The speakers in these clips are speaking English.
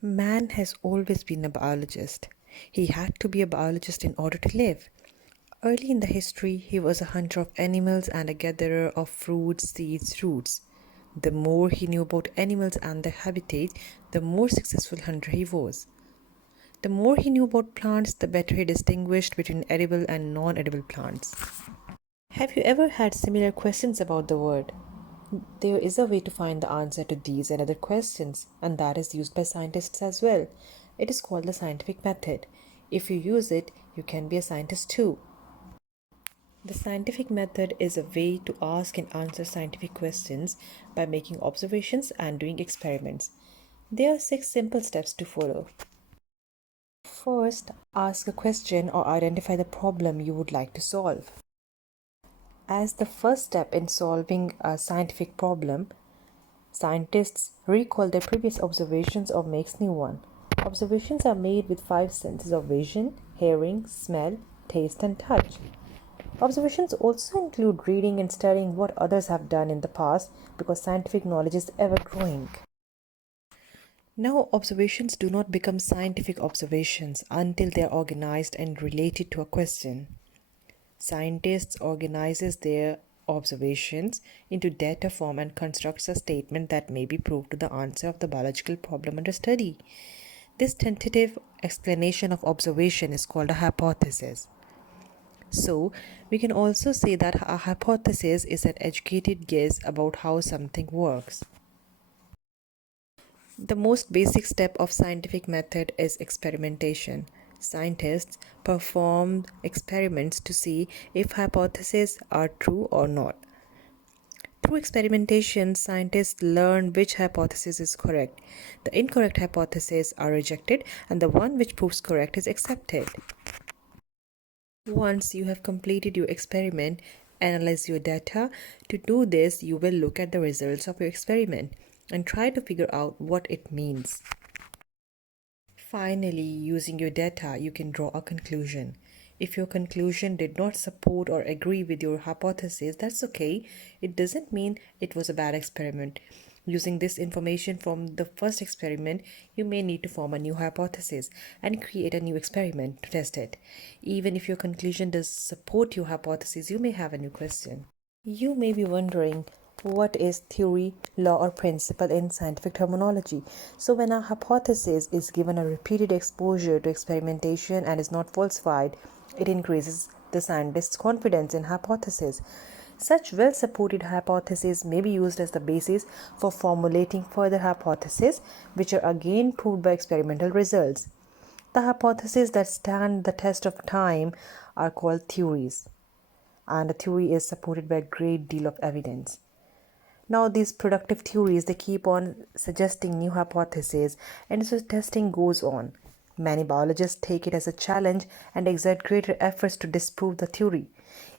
Man has always been a biologist. He had to be a biologist in order to live. Early in the history, he was a hunter of animals and a gatherer of fruits, seeds, roots. The more he knew about animals and their habitat, the more successful hunter he was. The more he knew about plants, the better he distinguished between edible and non-edible plants. Have you ever had similar questions about the world? There is a way to find the answer to these and other questions, and that is used by scientists as well. It is called the scientific method. If you use it, you can be a scientist too. The scientific method is a way to ask and answer scientific questions by making observations and doing experiments. There are 6 simple steps to follow. First, ask a question or identify the problem you would like to solve. As the first step in solving a scientific problem, scientists recall their previous observations or makes new one. Observations are made with 5 senses of vision, hearing, smell, taste, and touch. Observations also include reading and studying what others have done in the past because scientific knowledge is ever growing. Now, observations do not become scientific observations until they are organized and related to a question. Scientists organizes their observations into data form and constructs a statement that may be proved to the answer of the biological problem under study. This tentative explanation of observation is called a hypothesis. So, we can also say that a hypothesis is an educated guess about how something works. The most basic step of scientific method is experimentation. Scientists perform experiments to see if hypotheses are true or not. Through experimentation, scientists learn which hypothesis is correct. The incorrect hypotheses are rejected and the one which proves correct is accepted. Once you have completed your experiment, analyze your data. To do this, you will look at the results of your experiment and try to figure out what it means. Finally, using your data, you can draw a conclusion. If your conclusion did not support or agree with your hypothesis, that's okay. It doesn't mean it was a bad experiment. Using this information from the first experiment, you may need to form a new hypothesis and create a new experiment to test it. Even if your conclusion does support your hypothesis, you may have a new question. You may be wondering, what is theory, law, or principle in scientific terminology? So when a hypothesis is given a repeated exposure to experimentation and is not falsified, it increases the scientist's confidence in hypothesis. Such well-supported hypotheses may be used as the basis for formulating further hypotheses, which are again proved by experimental results. The hypotheses that stand the test of time are called theories, and a theory is supported by a great deal of evidence. Now, these productive theories, they keep on suggesting new hypotheses, and so testing goes on. Many biologists take it as a challenge and exert greater efforts to disprove the theory.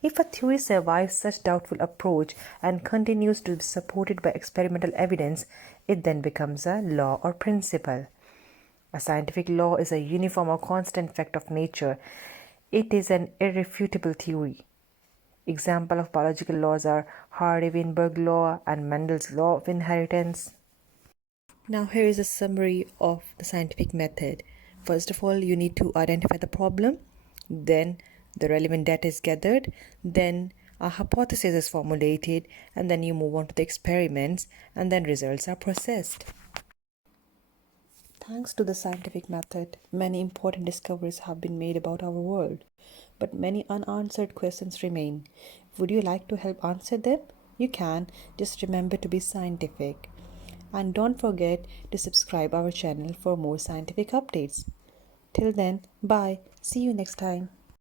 If a theory survives such doubtful approach and continues to be supported by experimental evidence, it then becomes a law or principle. A scientific law is a uniform or constant fact of nature. It is an irrefutable theory. Examples of biological laws are Hardy-Weinberg law and Mendel's law of inheritance. Now here is a summary of the scientific method. First of all, you need to identify the problem, then the relevant data is gathered, then a hypothesis is formulated, and then you move on to the experiments, and then results are processed. Thanks to the scientific method, many important discoveries have been made about our world, but many unanswered questions remain. Would you like to help answer them? You can. Just remember to be scientific. And don't forget to subscribe our channel for more scientific updates. Till then, bye. See you next time.